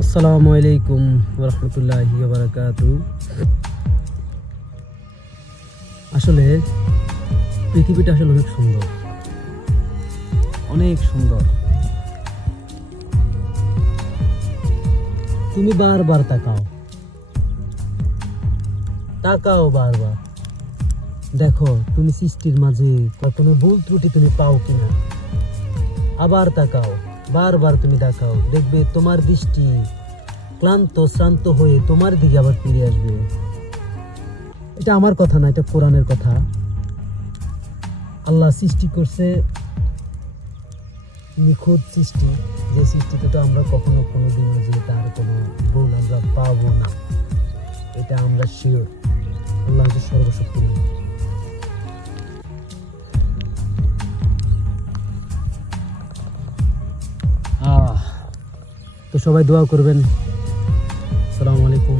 আসসালামু আলাইকুম ওয়া রাহমাতুল্লাহি ওয়া বারাকাতুহু। আসলে পৃথিবীটা আসলে অনেক সুন্দর, অনেক সুন্দর। তুমি বারবার তাকাও, তাকাও বারবার, দেখো তুমি সৃষ্টির মাঝে কোনো ভুল ত্রুটি তুমি পাও কিনা। আবার তাকাও, বারবার তুমি তাকাও, দেখবে তোমার দৃষ্টি ক্লান্ত শ্রান্ত হয়ে তোমার দিকে আবার ফিরে আসবে। এটা আমার কথা না, এটা কোরআনের কথা। আল্লাহ সৃষ্টি করছে নিখুঁত সৃষ্টি, যে সৃষ্টিতে তো আমরা কখনো কোনোদিনও যে তার কোনো ভুল আমরা পাবো না, এটা আমরা শিওর। আল্লাহ হচ্ছে সর্বশক্তিমান। তো সবাই দোয়া করবেন। আসসালামু আলাইকুম।